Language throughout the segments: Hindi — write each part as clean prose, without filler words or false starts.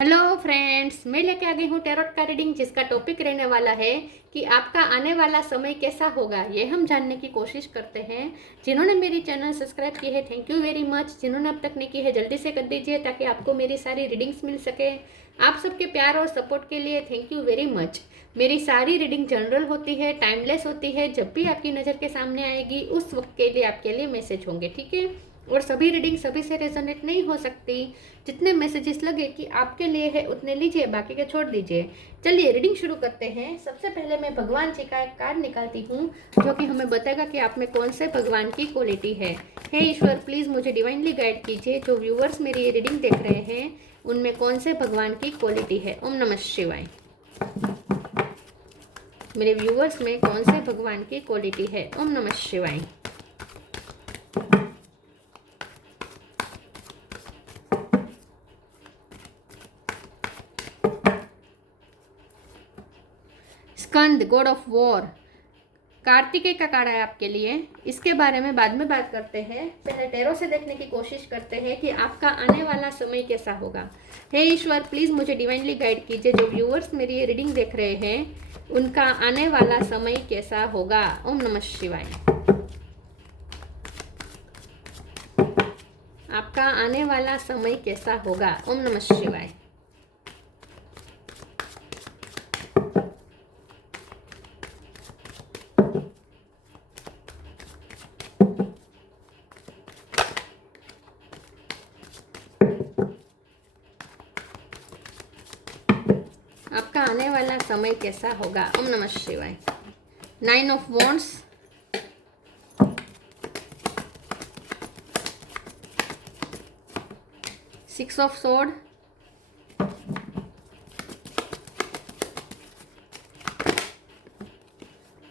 हेलो फ्रेंड्स, मैं लेके आ गई हूँ टैरोट का रीडिंग, जिसका टॉपिक रहने वाला है कि आपका आने वाला समय कैसा होगा। ये हम जानने की कोशिश करते हैं। जिन्होंने मेरी चैनल सब्सक्राइब की है, थैंक यू वेरी मच। जिन्होंने अब तक नहीं की है, जल्दी से कर दीजिए ताकि आपको मेरी सारी रीडिंग्स मिल सके। आप सबके प्यार और सपोर्ट के लिए थैंक यू वेरी मच। मेरी सारी रीडिंग जनरल होती है, टाइमलेस होती है। जब भी आपकी नज़र के सामने आएगी उस वक्त के लिए आपके लिए मैसेज होंगे, ठीक है। और सभी रीडिंग सभी से रेजोनेट नहीं हो सकती। जितने मैसेजेस लगे कि आपके लिए है उतने लीजिए, बाकी के छोड़ दीजिए। चलिए रीडिंग शुरू करते हैं। सबसे पहले मैं भगवान जी का एक कार्ड निकालती हूँ, जो कि हमें बताएगा कि आप में कौन से भगवान की क्वालिटी है। हे ईश्वर, प्लीज़ मुझे डिवाइनली गाइड कीजिए। जो व्यूअर्स मेरी ये रीडिंग देख रहे हैं उनमें कौन से भगवान की क्वालिटी है। ओम नमः शिवाय। मेरे व्यूअर्स में कौन से भगवान की क्वालिटी है। ओम नमः शिवाय। स्कंद, गॉड ऑफ वॉर, कार्तिकेय का कार्ड है आपके लिए। इसके बारे में बाद में बात करते हैं। पहले टैरो से देखने की कोशिश करते हैं कि आपका आने वाला समय कैसा होगा। हे ईश्वर, प्लीज़ मुझे डिवाइनली गाइड कीजिए। जो व्यूअर्स मेरी ये रीडिंग देख रहे हैं उनका आने वाला समय कैसा होगा। ओम नमः शिवाय। आपका आने वाला समय कैसा होगा। ओम नमः शिवाय। आपका आने वाला समय कैसा होगा। ओम नमः शिवाय। 9 of wands, 6 of sword,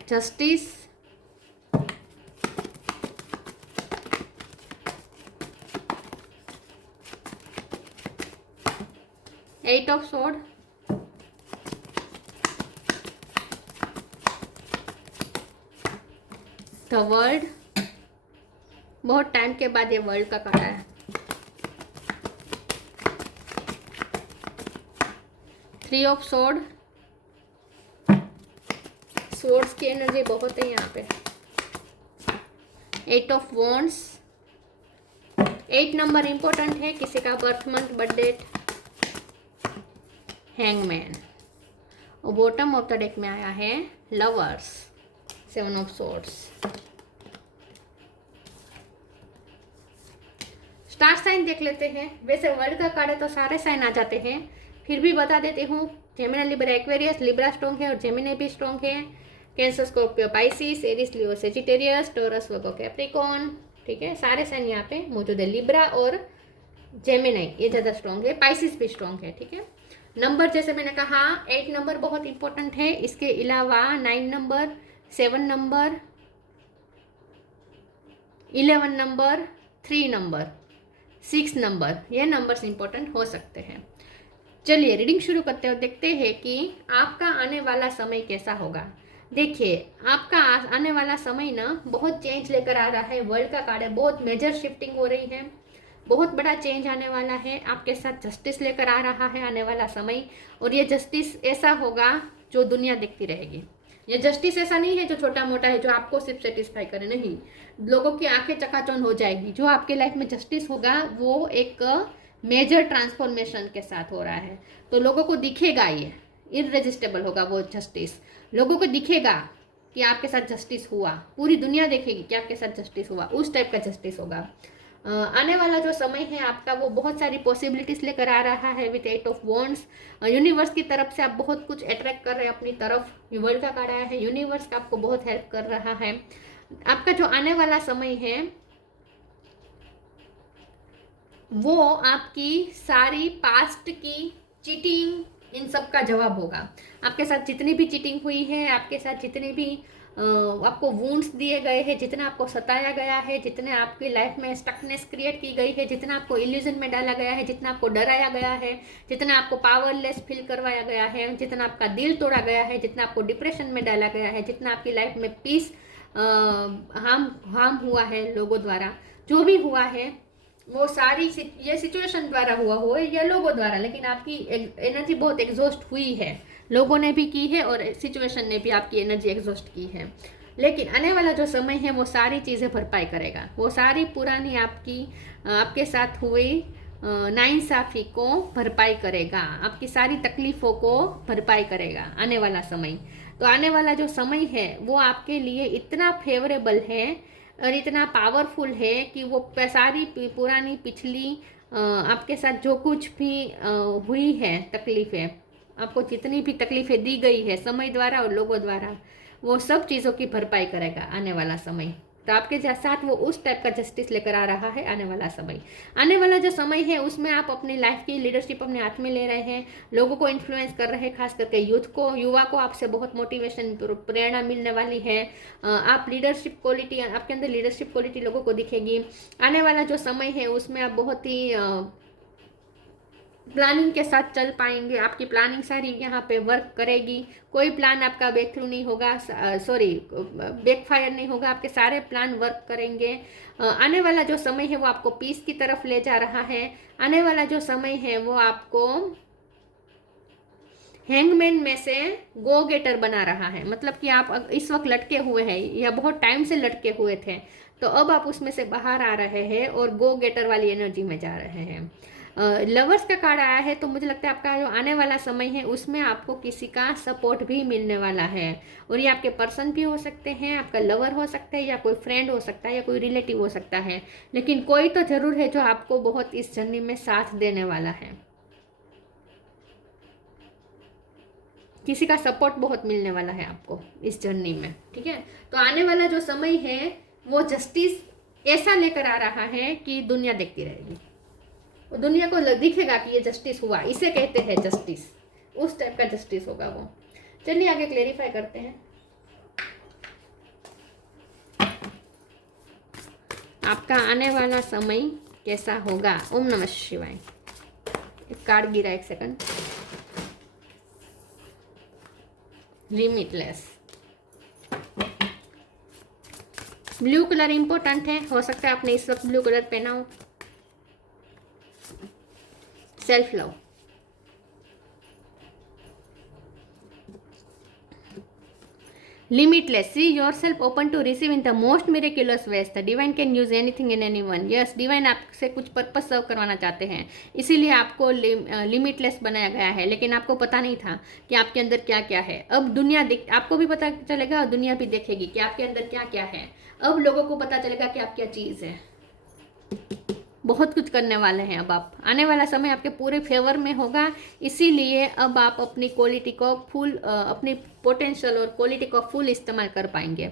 justice, eight of sword, the world. बहुत टाइम के बाद ये वर्ल्ड का कार्ड है। 3 ऑफ स्वॉर्ड, स्वॉर्ड्स की एनर्जी बहुत है यहाँ पे। 8 ऑफ वॉन्ड्स, 8 नंबर इंपॉर्टेंट है। किसी का birth month, birth date. Hangman. और बॉटम ऑफ द डेक में आया है lovers, 7 of swords. Star sign देख लेते हैं। वैसे वर्ल्ड का कार्ड है तो सारे साइन आ जाते हैं, फिर भी बता देती हूँ। Gemini, Libra, Aquarius. Libra strong है और जेमिनी भी स्ट्रॉन्ग है। कैंसर, स्कॉर्पियो, पाइसिस, एरिस, लियो, सेजिटेरियस, टॉरस, वर्गो, कैप्रिकॉर्न। ठीक है, सारे साइन यहाँ पे मौजूद है। लिब्रा और जेमिनी ये ज़्यादा स्ट्रॉन्ग है, पाइसिस भी स्ट्रॉन्ग है। ठीक है, नंबर जैसे मैंने कहा 8 नंबर बहुत इंपॉर्टेंट है। इसके अलावा 9 number, 7 number, 11 number, 3 number, 6 number, ये नंबर्स इंपॉर्टेंट हो सकते हैं। चलिए रीडिंग शुरू करते हैं। देखते हैं कि आपका आने वाला समय कैसा होगा। देखिए, आपका आने वाला समय ना बहुत चेंज लेकर आ रहा है। वर्ल्ड का कार्ड है, बहुत मेजर शिफ्टिंग हो रही है, बहुत बड़ा चेंज आने वाला है। आपके साथ जस्टिस लेकर आ रहा है आने वाला समय। और ये जस्टिस ऐसा होगा जो दुनिया देखती रहेगी। ये जस्टिस ऐसा नहीं है जो छोटा मोटा है, जो आपको सिर्फ सेटिस्फाई करे, नहीं। लोगों की आंखें चकाचौंध हो जाएगी। जो आपके लाइफ में जस्टिस होगा वो एक मेजर ट्रांसफॉर्मेशन के साथ हो रहा है। तो लोगों को दिखेगा, ये इररेजिस्टेबल होगा वो जस्टिस। लोगों को दिखेगा कि आपके साथ जस्टिस हुआ। पूरी दुनिया देखेगी कि आपके साथ जस्टिस हुआ। उस टाइप का जस्टिस होगा। आने वाला जो समय है आपका, वो बहुत सारी पॉसिबिलिटीज लेकर आ रहा है विथ 8 ऑफ वॉन्ड्स। यूनिवर्स की तरफ से आप बहुत कुछ अट्रैक्ट कर रहे हैं अपनी तरफ। वर्ल्ड का कार्ड आया है, यूनिवर्स का आपको बहुत हेल्प कर रहा है। आपका जो आने वाला समय है वो आपकी सारी पास्ट की चीटिंग, इन सब का जवाब होगा। आपके साथ जितनी भी चीटिंग हुई है, आपके साथ जितने भी आपको वुंड्स दिए गए हैं, जितना आपको सताया गया है, जितने आपकी लाइफ में स्टकनेस क्रिएट की गई है, जितना आपको इल्यूजन में डाला गया है, जितना आपको डराया गया है, जितना आपको पावरलेस फील करवाया गया है, जितना आपका दिल तोड़ा गया है, जितना आपको डिप्रेशन में डाला गया है, जितना आपकी लाइफ में पीस हार्म हुआ है लोगों द्वारा, जो भी हुआ है वो सारी ये सिचुएशन द्वारा हुआ हो या लोगों द्वारा, लेकिन आपकी एनर्जी बहुत एग्जॉस्ट हुई है, लोगों ने भी की है और सिचुएशन ने भी आपकी एनर्जी एग्जॉस्ट की है। लेकिन आने वाला जो समय है वो सारी चीज़ें भरपाई करेगा, वो सारी पुरानी आपके साथ हुई नाइंसाफ़ी को भरपाई करेगा, आपकी सारी तकलीफ़ों को भरपाई करेगा आने वाला समय। तो आने वाला जो समय है वो आपके लिए इतना फेवरेबल है और इतना पावरफुल है कि वो सारी पुरानी पिछली आपके साथ जो कुछ भी हुई है तकलीफ़ें, आपको जितनी भी तकलीफ़ें दी गई है समय द्वारा और लोगों द्वारा, वो सब चीज़ों की भरपाई करेगा आने वाला समय। तो आपके साथ वो उस टाइप का जस्टिस लेकर आ रहा है आने वाला समय। आने वाला जो समय है उसमें आप अपनी लाइफ की लीडरशिप अपने हाथ में ले रहे हैं, लोगों को इन्फ्लुएंस कर रहे हैं, खास करके युवा को आपसे बहुत मोटिवेशन प्रेरणा मिलने वाली है। आप लीडरशिप क्वालिटी, आपके अंदर लीडरशिप क्वालिटी लोगों को दिखेगी। आने वाला जो समय है उसमें आप बहुत ही प्लानिंग के साथ चल पाएंगे, आपकी प्लानिंग सारी यहाँ पे वर्क करेगी, कोई प्लान आपका बैक थ्रू नहीं होगा, बैकफायर नहीं होगा, आपके सारे प्लान वर्क करेंगे। आने वाला जो समय है वो आपको पीस की तरफ ले जा रहा है। आने वाला जो समय है वो आपको हैंगमैन में से गो गेटर बना रहा है, मतलब कि आप इस वक्त लटके हुए हैं या बहुत टाइम से लटके हुए थे, तो अब आप उसमें से बाहर आ रहे हैं और गो गेटर वाली एनर्जी में जा रहे हैं। लवर्स का कार्ड आया है, तो मुझे लगता है आपका जो आने वाला समय है उसमें आपको किसी का सपोर्ट भी मिलने वाला है, और ये आपके पर्सन भी हो सकते हैं, आपका लवर हो सकता है, या कोई फ्रेंड हो सकता है, या कोई रिलेटिव हो सकता है, लेकिन कोई तो ज़रूर है जो आपको बहुत इस जर्नी में साथ देने वाला है। किसी का सपोर्ट बहुत मिलने वाला है आपको इस जर्नी में, ठीक है। तो आने वाला जो समय है वो जस्टिस ऐसा लेकर आ रहा है कि दुनिया देखती रहेगी, और दुनिया को दिखेगा कि ये जस्टिस हुआ, इसे कहते हैं जस्टिस, उस टाइप का जस्टिस होगा वो। चलिए आगे क्लेरिफाई करते हैं आपका आने वाला समय कैसा होगा। ओम नमः शिवाय। एक कार्ड गिरा, एक second. Limitless. Blue colour important है, हो सकता है आपने इस वक्त ब्लू कलर पहना हो। Self love. Limitless. See yourself open to receive in the most miraculous ways. The divine can use anything in anyone. Yes, divine आपसे कुछ पर्पस सर्व करवाना चाहते हैं, इसीलिए आपको लिमिटलेस बनाया गया है, लेकिन आपको पता नहीं था कि आपके अंदर क्या क्या है। अब दुनिया आपको भी पता चलेगा और दुनिया भी देखेगी कि आपके अंदर क्या क्या है। अब लोगों को पता चलेगा कि आप क्या चीज़ है। बहुत कुछ करने वाले हैं अब आप। आने वाला समय आपके पूरे फेवर में होगा, इसीलिए अब आप अपनी क्वालिटी को फुल, अपनी पोटेंशियल और क्वालिटी को फुल इस्तेमाल कर पाएंगे।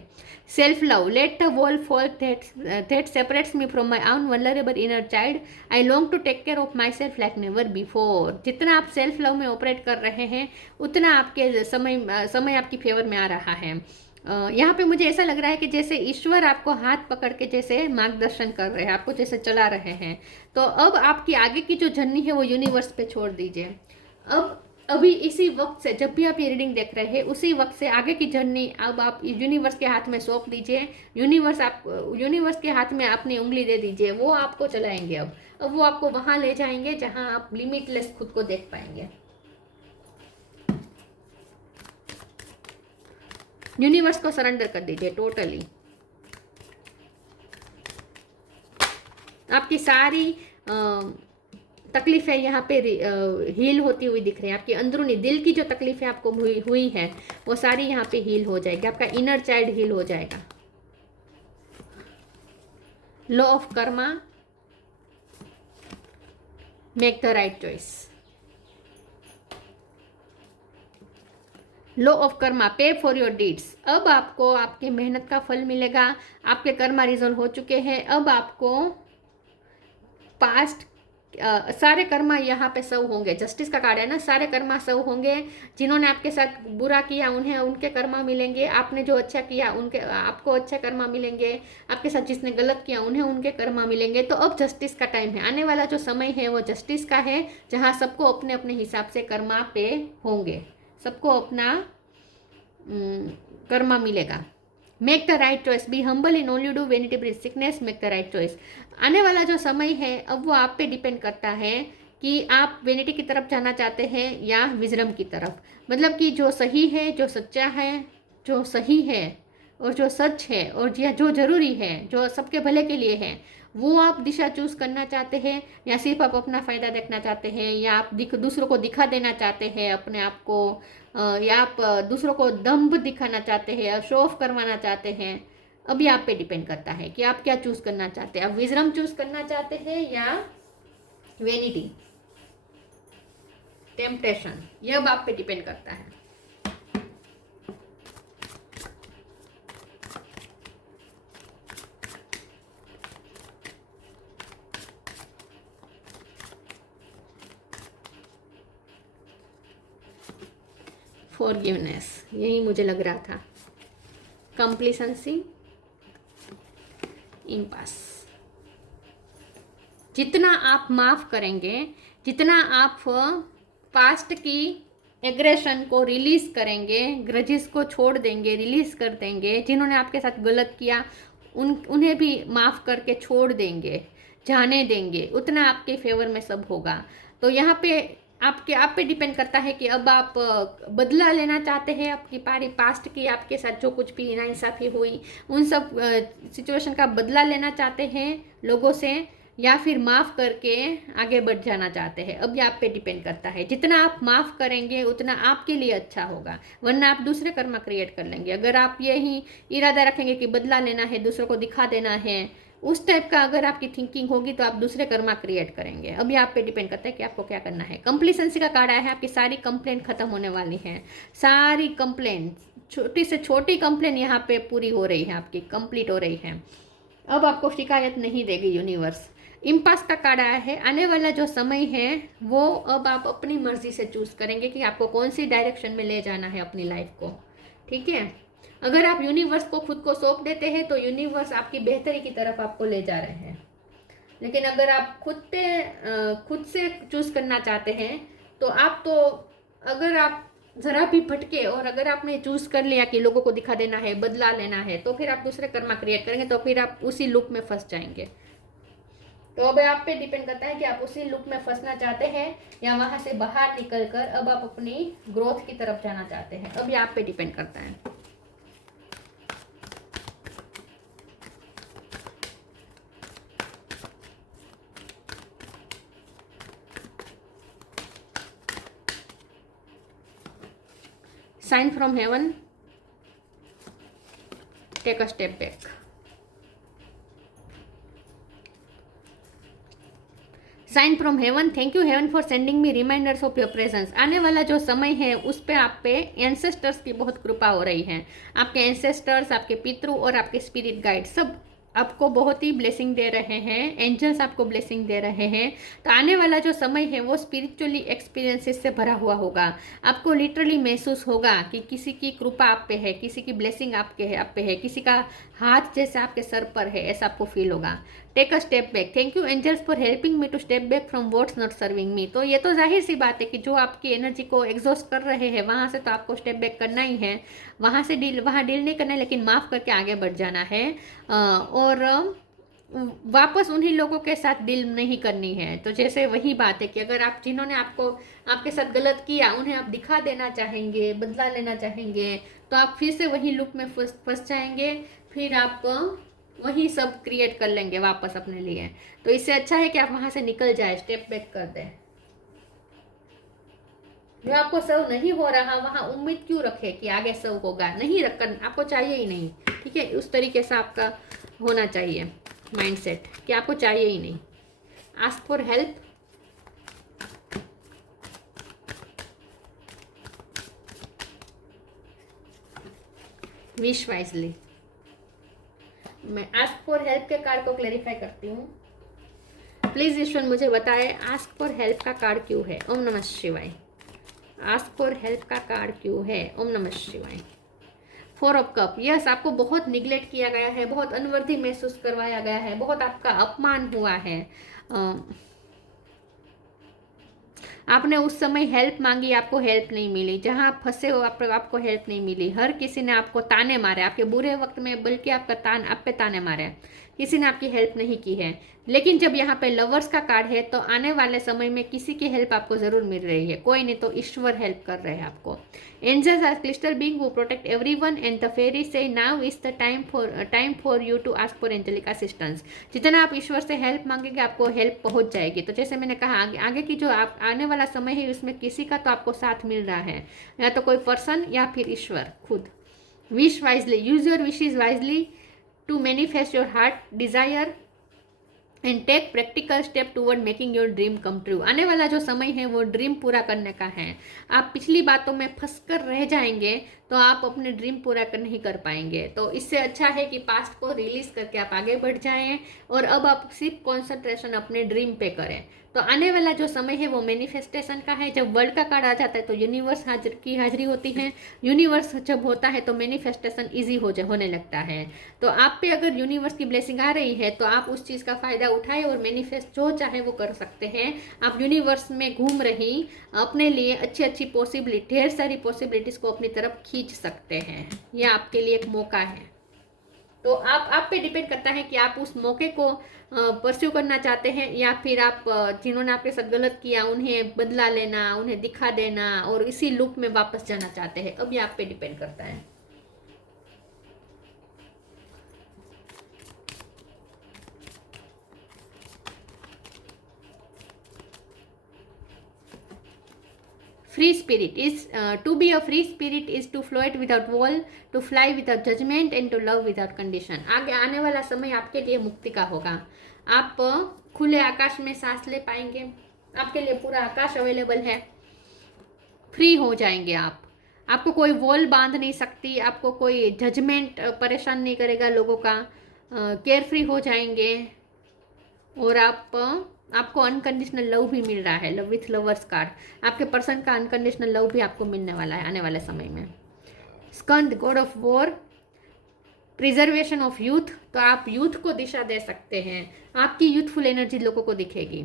Self love. Let the wall fall that separates me from my own vulnerable inner child. I long to take care of myself like never before. जितना आप सेल्फ लव में ऑपरेट कर रहे हैं उतना आपके समय आपकी फेवर में आ रहा है। यहाँ पे मुझे ऐसा लग रहा है कि जैसे ईश्वर आपको हाथ पकड़ के जैसे मार्गदर्शन कर रहे हैं, आपको जैसे चला रहे हैं। तो अब आपकी आगे की जो जर्नी है वो यूनिवर्स पे छोड़ दीजिए। अब अभी इसी वक्त से, जब भी आप ये रीडिंग देख रहे हैं, उसी वक्त से आगे की जर्नी अब आप यूनिवर्स के हाथ में सौंप दीजिए। यूनिवर्स के हाथ में अपनी उंगली दे दीजिए, वो आपको चलाएंगे। अब वो आपको वहाँ ले जाएंगे जहाँ आप लिमिटलेस खुद को देख पाएंगे। यूनिवर्स को सरेंडर कर दीजिए टोटली। आपकी सारी तकलीफें यहाँ पे हील होती हुई दिख रही है। आपकी अंदरूनी दिल की जो तकलीफें आपको हुई है वो सारी यहाँ पे हील हो जाएगी। आपका इनर चाइल्ड हील हो जाएगा। Law of Karma. Make the right choice. Law of Karma. पे फॉर योर डीड्स। अब आपको आपकी मेहनत का फल मिलेगा। आपके कर्मा रिजॉल्व हो चुके हैं। अब आपको पास्ट सारे कर्मा यहाँ पे सव होंगे। जस्टिस का कार्ड है ना, सारे कर्मा सव होंगे। जिन्होंने आपके साथ बुरा किया उन्हें उनके कर्मा मिलेंगे, आपने जो अच्छा किया उनके आपको अच्छे कर्मा मिलेंगे, आपके साथ जिसने गलत किया उन्हें उनके कर्मा मिलेंगे। तो अब जस्टिस का टाइम है। आने वाला जो समय है वो जस्टिस का है, जहाँ सबको अपने अपने हिसाब से कर्मा पे होंगे, सबको अपना कर्मा मिलेगा। Make the right choice, be humble in all you do, vanity breeds sickness, make the right choice. आने वाला जो समय है अब वो आप पे डिपेंड करता है कि आप वेनिटी की तरफ जाना चाहते हैं या विजडम की तरफ। मतलब कि जो सही है, जो सच्चा है, जो सही है और जो सच है और जो ज़रूरी है, जो सबके भले के लिए है, वो आप दिशा चूज़ करना चाहते हैं, या सिर्फ आप अपना फ़ायदा देखना चाहते हैं, या आप दूसरों को दिखा देना चाहते हैं अपने आप को, या आप दूसरों को दम्भ दिखाना चाहते हैं या शो ऑफ करवाना चाहते हैं। अभी आप पे डिपेंड करता है कि आप क्या चूज़ करना चाहते हैं। आप विजडम चूज़ करना चाहते हैं या वेनिटी, टेम्पटेशन, यह अब आप पे डिपेंड करता है। फॉरगिवनेस, यही मुझे लग रहा था। कंप्लीसेंसी, इम्पास। जितना आप माफ़ करेंगे, जितना आप पास्ट की एग्रेशन को रिलीज़ करेंगे, ग्रजेस को छोड़ देंगे, रिलीज़ कर देंगे, जिन्होंने आपके साथ गलत किया उन्हें भी माफ़ करके छोड़ देंगे, जाने देंगे, उतना आपके फेवर में सब होगा। तो यहाँ पे आप पे डिपेंड करता है कि अब आप बदला लेना चाहते हैं आपकी पास्ट की आपके साथ जो कुछ भी नाइंसाफ़ी हुई उन सब सिचुएशन का बदला लेना चाहते हैं लोगों से, या फिर माफ़ करके आगे बढ़ जाना चाहते हैं। अब ये आप पे डिपेंड करता है। जितना आप माफ़ करेंगे उतना आपके लिए अच्छा होगा, वरना आप दूसरे कर्म क्रिएट कर लेंगे। अगर आप यही इरादा रखेंगे कि बदला लेना है, दूसरों को दिखा देना है, उस टाइप का अगर आपकी थिंकिंग होगी तो आप दूसरे कर्मा क्रिएट करेंगे। अभी आप पे डिपेंड करता है कि आपको क्या करना है। कंप्लीसेंसी का कार्ड आया है, आपकी सारी कंप्लेंट खत्म होने वाली है। सारी कंप्लेंट, छोटी से छोटी कंप्लेंट यहाँ पे पूरी हो रही है, आपकी कंप्लीट हो रही है। अब आपको शिकायत नहीं देगी यूनिवर्स। इम्पास का कार्ड आया है, आने वाला जो समय है वो अब आप अपनी मर्जी से चूज़ करेंगे कि आपको कौन सी डायरेक्शन में ले जाना है अपनी लाइफ को। ठीक है, अगर आप यूनिवर्स को खुद को सौंप देते हैं तो यूनिवर्स आपकी बेहतरी की तरफ आपको ले जा रहे हैं। लेकिन अगर आप खुद से चूज़ करना चाहते हैं तो अगर आप ज़रा भी भटके और अगर आपने चूज़ कर लिया कि लोगों को दिखा देना है, बदला लेना है, तो फिर आप दूसरे कर्मा क्रिएट करेंगे, तो फिर आप उसी लूप में फंस जाएंगे। तो अब आप पे डिपेंड करता है कि आप उसी लूप में फंसना चाहते हैं या वहां से बाहर निकलकर अब आप अपनी ग्रोथ की तरफ जाना चाहते हैं। अब ये आप पे डिपेंड करता है। Sign from heaven, take a step back. Sign from heaven, thank you heaven for sending me reminders of your presence. आने वाला जो समय है उस पर आप पे एंसेस्टर्स की बहुत कृपा हो रही है। आपके एंसेस्टर्स, आपके पितृ और आपके स्पिरिट गाइड सब आपको बहुत ही ब्लेसिंग दे रहे हैं। एंजल्स आपको ब्लेसिंग दे रहे हैं। तो आने वाला जो समय है वो स्पिरिचुअली एक्सपीरियंसेस से भरा हुआ होगा। आपको लिटरली महसूस होगा कि किसी की कृपा आप पे है, किसी की ब्लेसिंग आप पे है, किसी का हाथ जैसे आपके सर पर है, ऐसा आपको फील होगा। Take a step back, thank you angels for helping me to step back from what's not serving me. तो ये तो जाहिर सी बात है कि जो आपकी एनर्जी को एग्जॉस्ट कर रहे हैं वहाँ से तो आपको स्टेप बैक करना ही है। वहाँ डील नहीं करना है, लेकिन माफ़ करके आगे बढ़ जाना है। और वापस उन्हीं लोगों के साथ डील नहीं करनी है। तो जैसे वही बात है कि अगर आप जिन्होंने आपके साथ गलत किया उन्हें आप दिखा देना चाहेंगे, बदला लेना चाहेंगे, तो आप फिर से वही लूप में फंस जाएंगे। फिर आप वही सब क्रिएट कर लेंगे वापस अपने लिए। तो इससे अच्छा है कि आप वहाँ से निकल जाए, स्टेप बैक कर दें। जो आपको सर्व नहीं हो रहा वहाँ उम्मीद क्यों रखे कि आगे सर्व होगा, नहीं रखकर आपको चाहिए ही नहीं। ठीक है, उस तरीके से आपका होना चाहिए माइंडसेट कि आपको चाहिए ही नहीं। Ask for help, wish wisely. मैं आस्क फॉर हेल्प के कार्ड को क्लैरिफाई करती हूँ। प्लीज ईश्वर मुझे बताए आस्क फॉर हेल्प का कार्ड क्यों है। ओम नमः शिवाय। आस्क फॉर हेल्प का कार्ड क्यों है। ओम नमः शिवाय। 4 ऑफ कप, यस, आपको बहुत निगलेक्ट किया गया है, बहुत अनवर्दी महसूस करवाया गया है, बहुत आपका अपमान हुआ है। आपने उस समय हेल्प मांगी, आपको हेल्प नहीं मिली। जहाँ आप फंसे हो आपको हेल्प नहीं मिली। हर किसी ने आपको ताने मारे आपके बुरे वक्त में, बल्कि आप पे ताने मारे, किसी ने आपकी हेल्प नहीं की है। लेकिन जब यहाँ पे लवर्स का कार्ड है तो आने वाले समय में किसी की हेल्प आपको ज़रूर मिल रही है, कोई नहीं तो ईश्वर हेल्प कर रहे हैं आपको। Angels are crystal being who protect everyone and the fairy says now is the time for you to ask for angelic assistance. जितना आप ईश्वर से हेल्प मांगेंगे आपको हेल्प पहुंच जाएगी। तो जैसे मैंने कहा आगे की जो आप आने वाला समय है उसमें किसी का तो आपको साथ मिल रहा है, या तो कोई पर्सन या फिर ईश्वर खुद। Wish wisely, use your wishes wisely to manifest your heart desire and take practical step toward making your dream come true. आने वाला जो समय है वो ड्रीम पूरा करने का है। आप पिछली बातों में फंस कर रह जाएंगे तो आप अपने ड्रीम पूरा कर नहीं कर पाएंगे। तो इससे अच्छा है कि पास्ट को रिलीज करके आप आगे बढ़ जाएं और अब आप सिर्फ कॉन्सेंट्रेशन अपने ड्रीम पे करें। तो आने वाला जो समय है वो मैनिफेस्टेशन का है। जब वर्ल्ड का कार्ड आ जाता है तो यूनिवर्स की हाजिरी होती है। यूनिवर्स जब होता है तो मैनिफेस्टेशन ईजी होने लगता है। तो आप पे अगर यूनिवर्स की ब्लेसिंग आ रही है तो आप उस चीज़ का फ़ायदा उठाएं और मैनिफेस्ट जो चाहे वो कर सकते हैं। आप यूनिवर्स में घूम रही अपने लिए अच्छी अच्छी पॉसिबिलिटी, ढेर सारी पॉसिबिलिटीज़ को अपनी तरफ खींच सकते हैं। यह आपके लिए एक मौका है। तो आप पे डिपेंड करता है कि आप उस मौके को परस्यू करना चाहते हैं या फिर आप जिन्होंने आपके साथ गलत किया उन्हें बदला लेना, उन्हें दिखा देना और इसी लूप में वापस जाना चाहते हैं। अब ये आप पे डिपेंड करता है। Free spirit is to be a free spirit is to float without wall, to fly without judgement and to love without condition. आगे आने वाला समय आपके लिए मुक्ति का होगा। आप खुले आकाश में सांस ले पाएंगे, आपके लिए पूरा आकाश अवेलेबल है। फ्री हो जाएंगे आप, आपको कोई वॉल बांध नहीं सकती, आपको कोई जजमेंट परेशान नहीं करेगा लोगों का। केयर फ्री हो जाएंगे और आपको अनकंडीशनल लव भी मिल रहा है। लव विथ लवर्स कार्ड, आपके पर्सन का अनकंडीशनल लव भी आपको मिलने वाला है आने वाले समय में। Skanda, god of war, preservation of youth, तो आप यूथ को दिशा दे सकते हैं। आपकी यूथफुल एनर्जी लोगों को दिखेगी।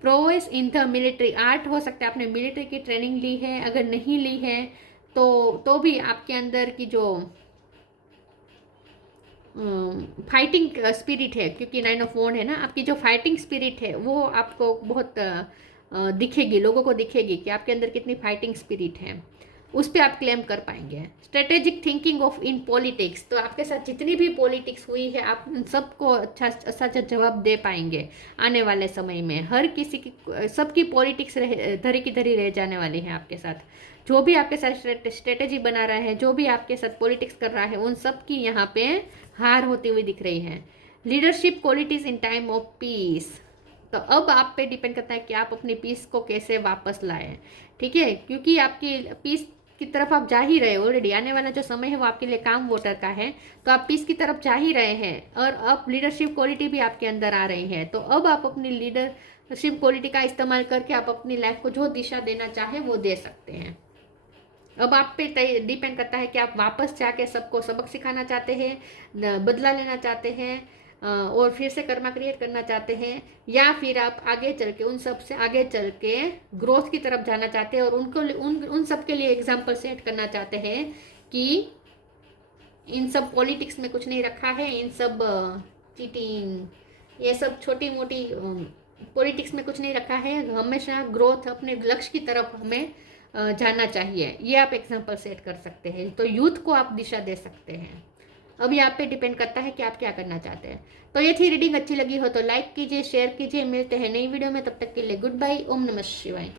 Prowess in the military, art, हो सकता है आपने मिलिट्री की ट्रेनिंग ली है, अगर नहीं ली है तो भी आपके अंदर की जो फाइटिंग स्पिरिट है, क्योंकि 9 ऑफ वॉन्ड है ना, आपकी जो फाइटिंग स्पिरिट है वो आपको बहुत दिखेगी, लोगों को दिखेगी कि आपके अंदर कितनी फाइटिंग स्पिरिट है, उस पर आप क्लेम कर पाएंगे। Strategic thinking of in politics, तो आपके साथ जितनी भी पॉलिटिक्स हुई है आप उन सबको अच्छा जवाब दे पाएंगे आने वाले समय में। हर किसी की, सबकी पॉलिटिक्स धरी की धरी रह जाने वाली है आपके साथ। जो भी आपके साथ स्ट्रेटेजी बना रहा है, जो भी आपके साथ पॉलिटिक्स कर रहा है, उन सब की यहाँ पे हार होती हुई दिख रही है। Leadership qualities in time of peace, तो अब आप पे डिपेंड करता है कि आप अपनी पीस को कैसे वापस लाएं। ठीक है, क्योंकि आपकी पीस की तरफ आप जा ही रहे हो ऑलरेडी। आने वाला जो समय है वो आपके लिए काम वोटर का है, तो आप पीस की तरफ जा ही रहे हैं और अब लीडरशिप क्वालिटी भी आपके अंदर आ रही है। तो अब आप अपनी लीडरशिप क्वालिटी का इस्तेमाल करके आप अपनी लाइफ को जो दिशा देना चाहे वो दे सकते हैं। अब आप पे डिपेंड करता है कि आप वापस जाके सबको सबक सिखाना चाहते हैं, बदला लेना चाहते हैं और फिर से कर्मा क्रिएट करना चाहते हैं, या फिर आप आगे चल के उन सब से आगे चल के ग्रोथ की तरफ जाना चाहते हैं और उन सब के लिए एग्जाम्पल सेट करना चाहते हैं कि इन सब पॉलिटिक्स में कुछ नहीं रखा है, इन सब चीटिंग, ये सब छोटी मोटी पॉलिटिक्स में कुछ नहीं रखा है। हमेशा ग्रोथ, अपने लक्ष्य की तरफ हमें जाना चाहिए। ये आप एग्जाम्पल सेट कर सकते हैं, तो यूथ को आप दिशा दे सकते हैं। अब ये आप पे डिपेंड करता है कि आप क्या करना चाहते हैं। तो ये थी रीडिंग, अच्छी लगी हो तो लाइक कीजिए, शेयर कीजिए। मिलते हैं नई वीडियो में, तब तक के लिए गुड बाय। ओम नमः शिवाय।